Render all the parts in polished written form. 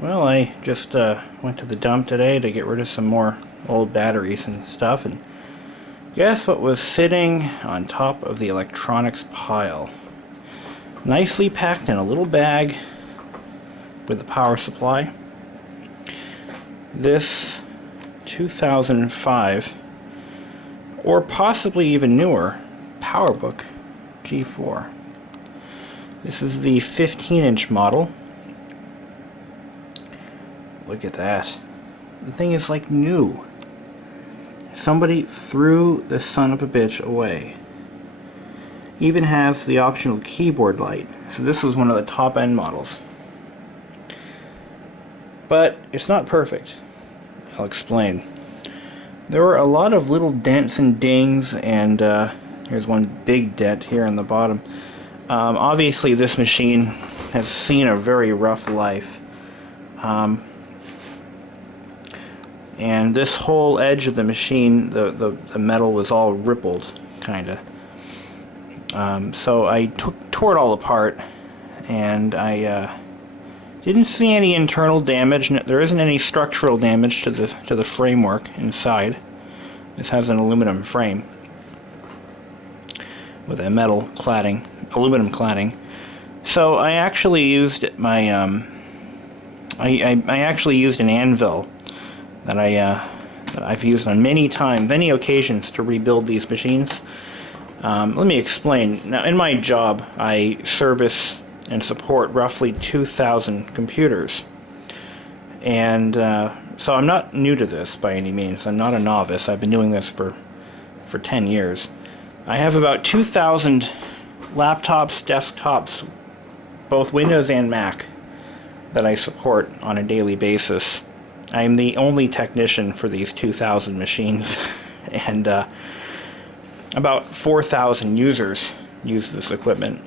Well, I just went to the dump today to get rid of some more old batteries and stuff, and guess what was sitting on top of the electronics pile? Nicely packed in a little bag with the power supply. This 2005, or possibly even newer, PowerBook G4. This is the 15-inch model. Look at that. The thing is like new. Somebody threw this son of a bitch away. Even has the optional keyboard light. So this was one of the top end models. But it's not perfect. I'll explain. There were a lot of little dents and dings, and here's one big dent here on the bottom. Obviously this machine has seen a very rough life. And this whole edge of the machine, the metal was all rippled, kinda. So I tore it all apart, and I didn't see any internal damage. There isn't any structural damage to the framework inside. This has an aluminum frame with a metal cladding, aluminum cladding. So I actually used my I actually used an anvil that I've used on many occasions to rebuild these machines. Let me explain. Now, in my job, I service and support roughly 2,000 computers, and so I'm not new to this by any means. I'm not a novice. I've been doing this for 10 years. I have about 2,000 laptops, desktops, both Windows and Mac, that I support on a daily basis. I'm the only technician for these 2,000 machines, and about 4,000 users use this equipment.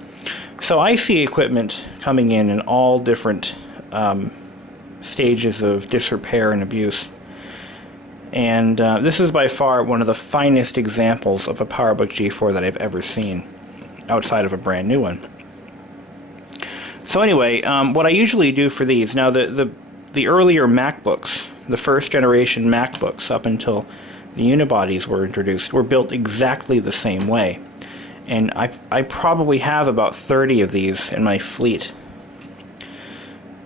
So I see equipment coming in all different stages of disrepair and abuse. And this is by far one of the finest examples of a PowerBook G4 that I've ever seen, outside of a brand new one. So anyway, what I usually do for these, now the earlier MacBooks, the first generation MacBooks up until the unibodies were introduced, were built exactly the same way. And I probably have about 30 of these in my fleet.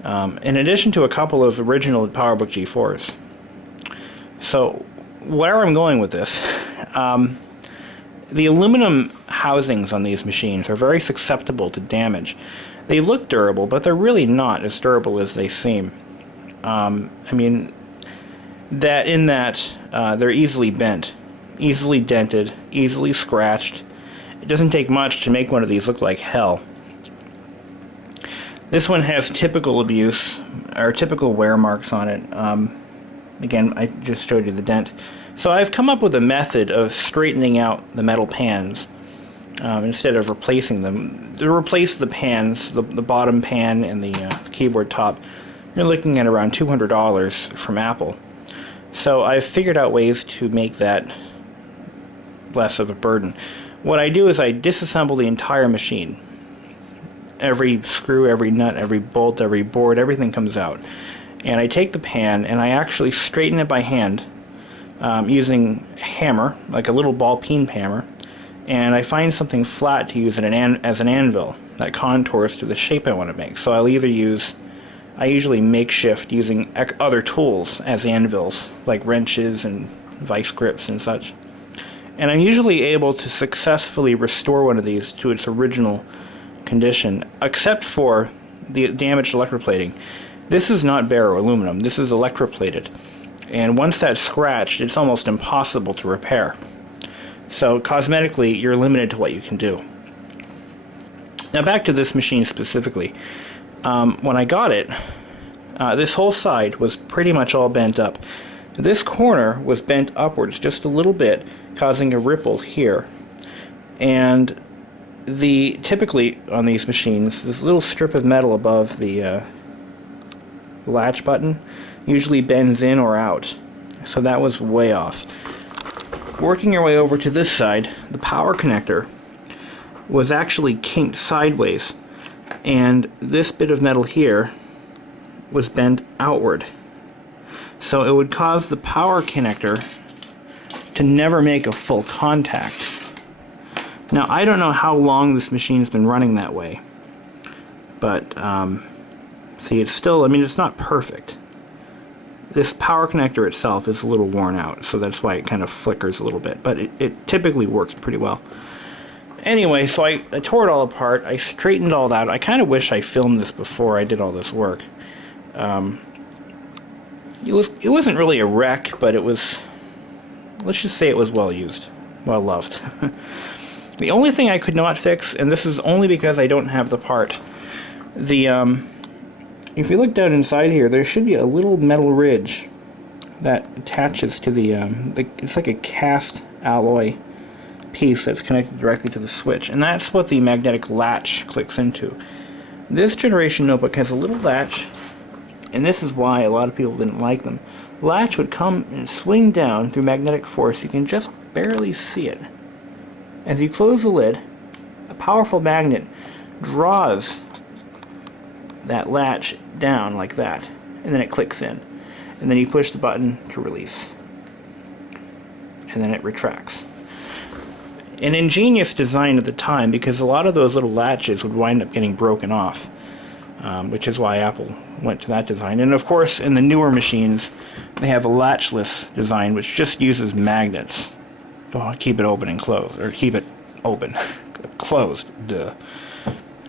In addition to a couple of original PowerBook G4s. So, where I'm going with this, the aluminum housings on these machines are very susceptible to damage. They look durable, but they're really not as durable as they seem. I mean, they're easily bent, easily dented, easily scratched. It doesn't take much to make one of these look like hell. This one has typical abuse, or typical wear marks on it. Again, I just showed you the dent. So I've come up with a method of straightening out the metal pans instead of replacing them. To replace the pans, the bottom pan and the keyboard top, you're looking at around $200 from Apple. So I've figured out ways to make that less of a burden. What I do is I disassemble the entire machine. Every screw, every nut, every bolt, every board, everything comes out. And I take the pan and I actually straighten it by hand using a hammer, like a little ball peen hammer, and I find something flat to use as an anvil that contours to the shape I want to make. So I usually makeshift using other tools as anvils, like wrenches and vice grips and such. And I'm usually able to successfully restore one of these to its original condition, except for the damaged electroplating. This is not bare aluminum, this is electroplated. And once that's scratched, it's almost impossible to repair. So cosmetically, you're limited to what you can do. Now back to this machine specifically. When I got it, this whole side was pretty much all bent up. This corner was bent upwards just a little bit, causing a ripple here. And typically on these machines, this little strip of metal above the latch button usually bends in or out. So that was way off. Working your way over to this side, the power connector was actually kinked sideways, and this bit of metal here was bent outward. So it would cause the power connector to never make a full contact. Now, I don't know how long this machine has been running that way, but see, it's still, I mean, it's not perfect. This power connector itself is a little worn out, so that's why it kind of flickers a little bit, but it typically works pretty well. Anyway, so I tore it all apart. I straightened all that. I kind of wish I filmed this before I did all this work. It wasn't really a wreck, but it was, let's just say it was well used, well loved. The only thing I could not fix, and this is only because I don't have the part, if you look down inside here, there should be a little metal ridge that attaches to it's like a cast alloy piece that's connected directly to the switch, and that's what the magnetic latch clicks into. This generation notebook has a little latch, and this is why a lot of people didn't like them. The latch would come and swing down through magnetic force. You can just barely see it. As you close the lid, a powerful magnet draws that latch down like that, and then it clicks in, and then you push the button to release, and then it retracts. An ingenious design at the time, because a lot of those little latches would wind up getting broken off, which is why Apple went to that design. And of course, in the newer machines, they have a latchless design which just uses magnets to keep it open and closed, or keep it open, closed. Duh.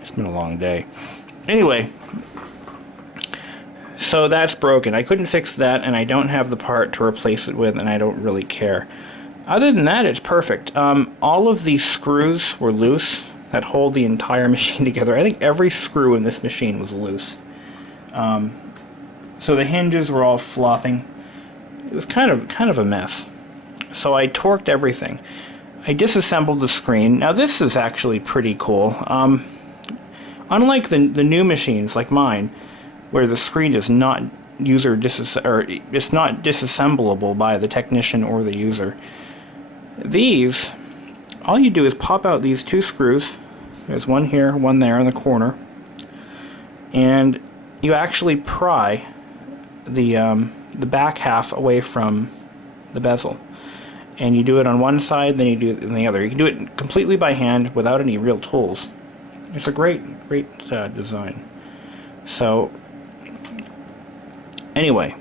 It's been a long day. Anyway, so that's broken. I couldn't fix that, and I don't have the part to replace it with, and I don't really care. Other than that, it's perfect. All of these screws were loose that hold the entire machine together. I think every screw in this machine was loose. So the hinges were all flopping. It was kind of a mess. So I torqued everything. I disassembled the screen. Now this is actually pretty cool. Unlike the new machines like mine, where the screen is not it's not disassemblable by the technician or the user. These, all you do is pop out these two screws. There's one here, one there in the corner, and you actually pry the back half away from the bezel. And you do it on one side, then you do it on the other. You can do it completely by hand without any real tools. It's a great design. So, anyway,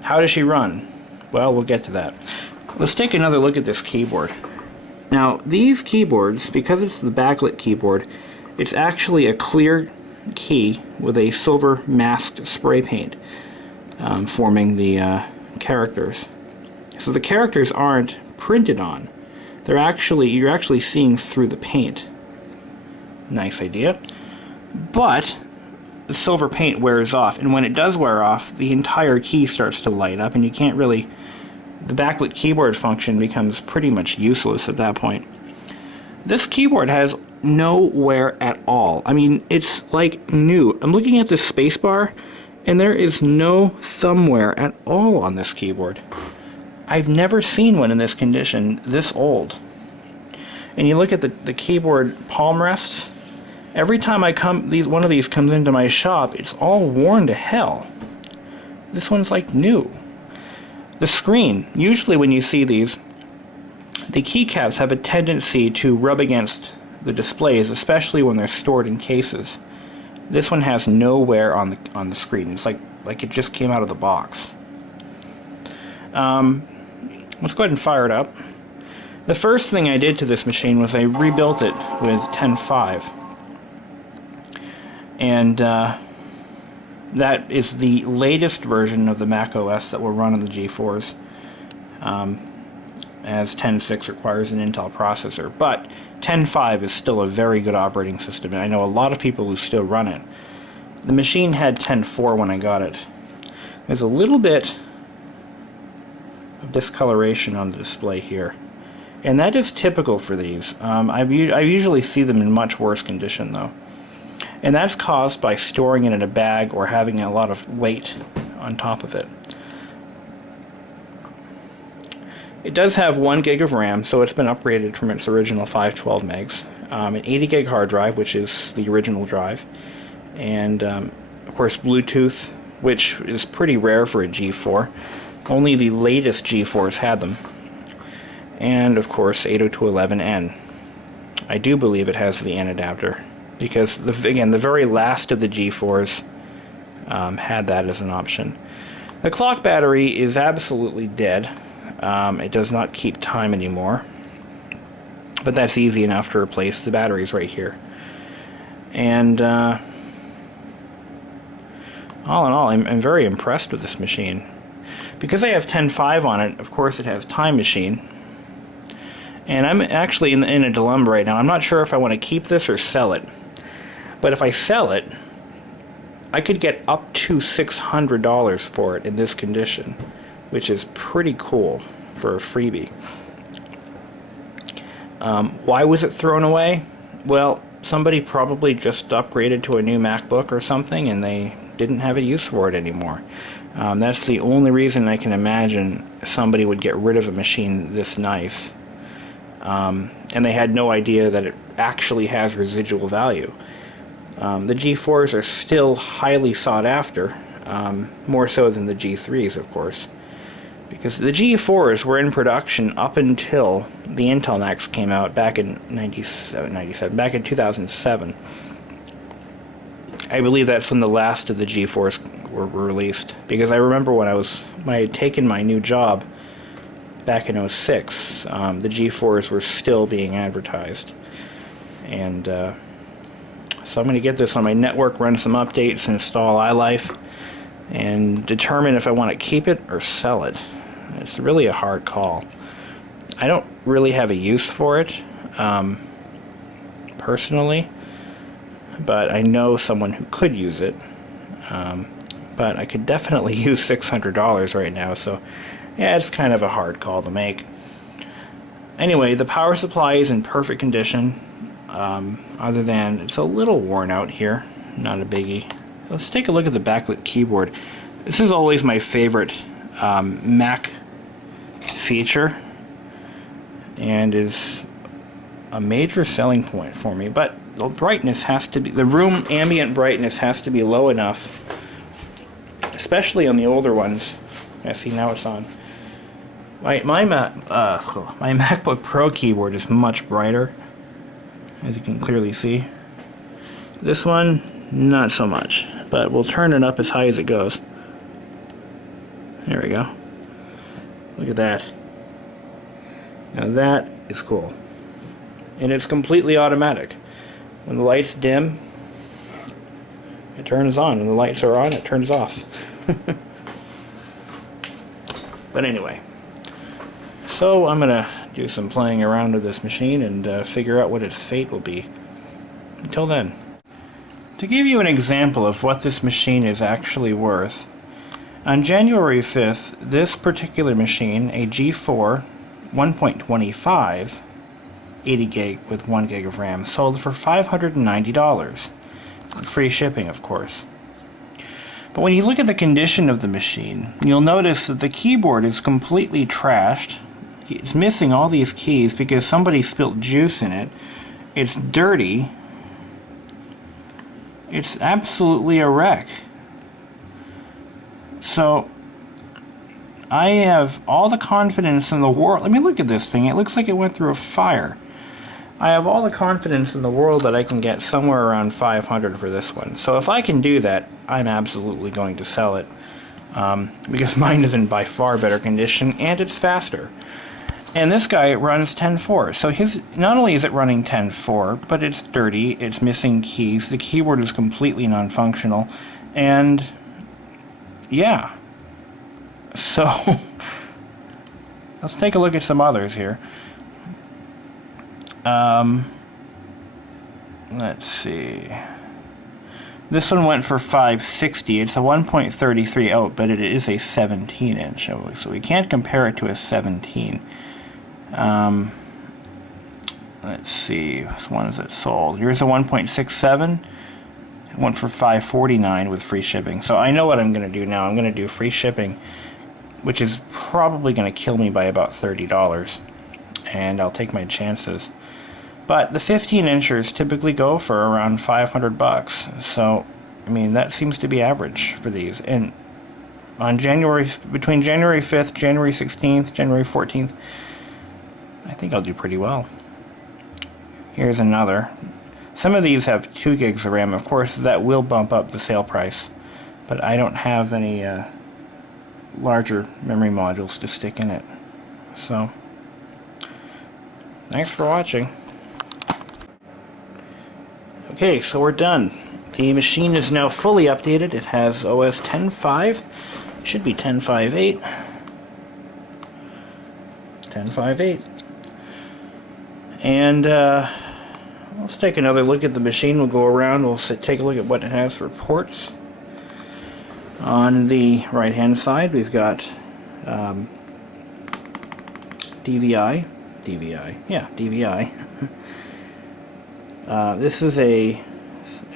how does she run? Well, we'll get to that. Let's take another look at this keyboard. Now, these keyboards, because it's the backlit keyboard, it's actually a clear key with a silver masked spray paint forming the characters. So the characters aren't printed on. You're actually seeing through the paint. Nice idea. But the silver paint wears off, and when it does wear off, the entire key starts to light up, and you can't really... The backlit keyboard function becomes pretty much useless at that point. This keyboard has no wear at all. I mean, it's like new. I'm looking at this spacebar, and there is no thumb wear at all on this keyboard. I've never seen one in this condition this old. And you look at the keyboard palm rests. Every time one of these comes into my shop, it's all worn to hell. This one's like new. The screen, usually when you see these, the keycaps have a tendency to rub against the displays, especially when they're stored in cases. This one has no wear on the screen. It's like it just came out of the box. Let's go ahead and fire it up. The first thing I did to this machine was I rebuilt it with 10.5. And that is the latest version of the Mac OS that will run on the G4s, as 10.6 requires an Intel processor. But 10.5 is still a very good operating system, and I know a lot of people who still run it. The machine had 10.4 when I got it. There's a little bit of discoloration on the display here, and that is typical for these. I usually see them in much worse condition though, and that's caused by storing it in a bag or having a lot of weight on top of it. It does have 1 gig of RAM, so it's been upgraded from its original 512 megs. An 80 gig hard drive, which is the original drive, and of course, Bluetooth, which is pretty rare for a G4. Only the latest G4s had them. And, of course, 802.11n. I do believe it has the N adapter, because, again, the very last of the G4s had that as an option. The clock battery is absolutely dead. It does not keep time anymore. But that's easy enough to replace. The battery's right here. And all in all, I'm very impressed with this machine. Because I have 10.5 on it, of course it has Time Machine. And I'm actually in a dilemma right now. I'm not sure if I want to keep this or sell it. But if I sell it, I could get up to $600 for it in this condition, which is pretty cool for a freebie. Why was it thrown away? Well, somebody probably just upgraded to a new MacBook or something, and they didn't have a use for it anymore. That's the only reason I can imagine somebody would get rid of a machine this nice. And they had no idea that it actually has residual value. The G4s are still highly sought after, more so than the G3s, of course. Because the G4s were in production up until the Intel Macs came out back in back in 2007. I believe that's when the last of the G4s were released. Because I remember when I had taken my new job back in 06, the G4s were still being advertised. And so I'm going to get this on my network, run some updates, install iLife, and determine if I want to keep it or sell it. It's really a hard call. I don't really have a use for it, personally, but I know someone who could use it. But I could definitely use $600 right now, so yeah, it's kind of a hard call to make. Anyway, the power supply is in perfect condition, other than it's a little worn out here. Not a biggie. Let's take a look at the backlit keyboard. This is always my favorite Mac feature, and is a major selling point for me. But the brightness has to be, the room ambient brightness has to be low enough, especially on the older ones. I see now it's on. My MacBook Pro keyboard is much brighter, as you can clearly see. This one, not so much, but we'll turn it up as high as it goes. There we go. Look at that. Now that is cool. And it's completely automatic. When the lights dim, it turns on. When the lights are on, it turns off. But anyway, so I'm going to do some playing around with this machine and figure out what its fate will be. Until then. To give you an example of what this machine is actually worth, on January 5th, this particular machine, a G4 1.25, 80 gig with 1 gig of RAM, sold for $590. Free shipping, of course. But when you look at the condition of the machine, you'll notice that the keyboard is completely trashed. It's missing all these keys because somebody spilt juice in it. It's dirty. It's absolutely a wreck. So, I have all the confidence in the world. Let me look at this thing. It looks like it went through a fire. I have all the confidence in the world that I can get somewhere around $500 for this one. So if I can do that, I'm absolutely going to sell it. Because mine is in by far better condition, and it's faster. And this guy runs 10.4. So not only is it running 10.4, but it's dirty, it's missing keys, the keyboard is completely non-functional, and yeah. So, let's take a look at some others here. Let's see. This one went for $560. It's a 1.33. Oh, but it is a 17-inch. So we can't compare it to a 17. Let's see. Which one is it sold? Here's a 1.67. It went for $549 with free shipping. So I know what I'm going to do now. I'm going to do free shipping, which is probably going to kill me by about $30. And I'll take my chances. But the 15-inchers typically go for around $500. So I mean, that seems to be average for these. And on between January 5th, January 16th, January 14th, I think I'll do pretty well. Here's another. Some of these have 2 gigs of RAM. Of course, that will bump up the sale price, but I don't have any larger memory modules to stick in it. So, thanks for watching. Okay, so we're done. The machine is now fully updated. It has OS 10.5. Should be 10.5.8. 10.5.8. And let's take another look at the machine. We'll go around. We'll take a look at what it has for ports. On the right hand side, we've got DVI. Yeah, DVI. This is I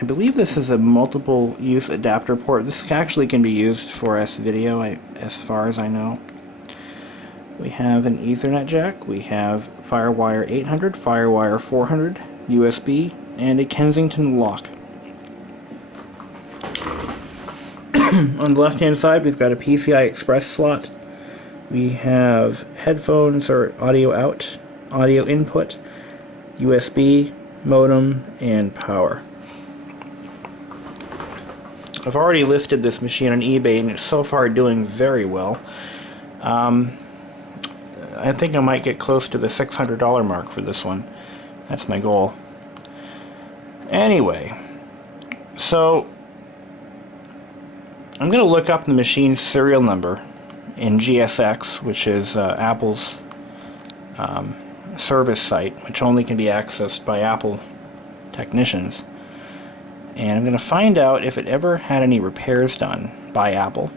believe this is a multiple use adapter port. This actually can be used for S-Video, as far as I know. We have an Ethernet jack, we have Firewire 800, Firewire 400, USB, and a Kensington lock. On the left hand side, we've got a PCI Express slot. We have headphones or audio out, audio input, USB, modem, and power. I've already listed this machine on eBay and it's so far doing very well. I think I might get close to the $600 mark for this one. That's my goal. Anyway, so I'm going to look up the machine's serial number in GSX, which is Apple's service site, which only can be accessed by Apple technicians. And I'm going to find out if it ever had any repairs done by Apple.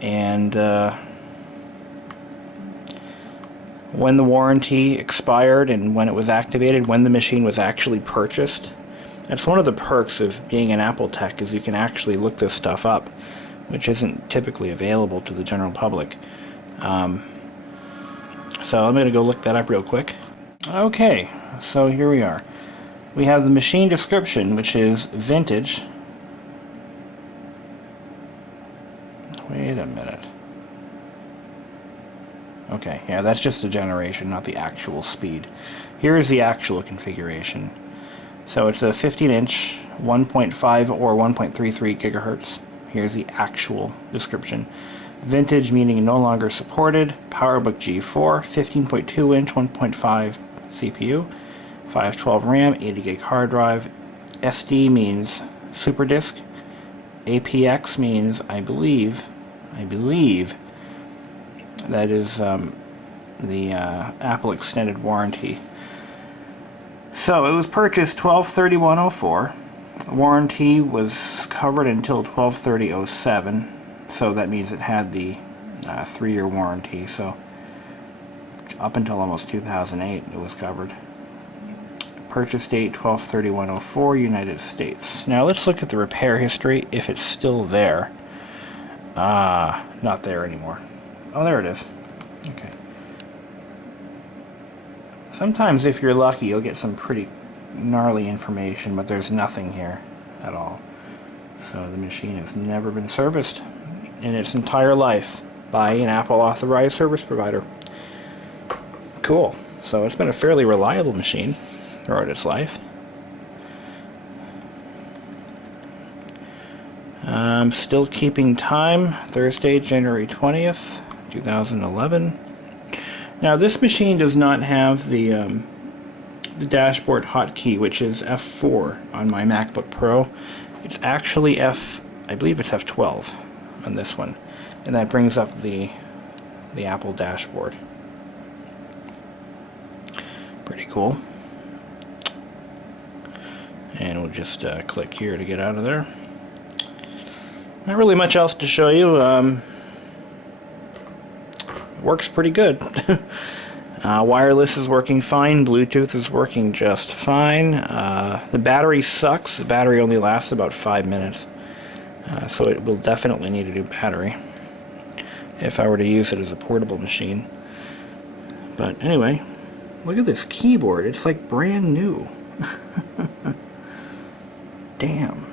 And when the warranty expired and when it was activated, when the machine was actually purchased. That's one of the perks of being an Apple tech, is you can actually look this stuff up, which isn't typically available to the general public. So I'm going to go look that up real quick. Okay, so here we are. We have the machine description, which is vintage. Wait a minute. Okay, yeah, that's just the generation, not the actual speed. Here is the actual configuration. So it's a 15-inch, 1.5 or 1.33 gigahertz. Here's the actual description. Vintage meaning no longer supported. PowerBook G4, 15.2-inch, 1.5 CPU. 512 RAM, 80 gig hard drive. SD means super disk. APX means, I believe that is the Apple extended warranty. So it was purchased 12/31/04. Warranty was covered until 12/30/07. So that means it had the 3-year warranty. So up until almost 2008, it was covered. Purchase date 12/31/04, United States. Now let's look at the repair history, if it's still there. Not there anymore. Oh, there it is. Okay. Sometimes if you're lucky, you'll get some pretty gnarly information, but there's nothing here at all. So the machine has never been serviced in its entire life by an Apple authorized service provider. Cool. So it's been a fairly reliable machine throughout its life. I'm still keeping time. Thursday, January 20th, 2011. Now this machine does not have the dashboard hotkey, which is F4 on my MacBook Pro. It's actually I believe it's F12 on this one, and that brings up the Apple dashboard. Pretty cool. And we'll just click here to get out of there. Not really much else to show you. Works pretty good. Wireless is working fine. Bluetooth is working just fine. The battery sucks. The battery only lasts about 5 minutes. So it will definitely need a new battery if I were to use it as a portable machine. But anyway, look at this keyboard. It's like brand new. Damn.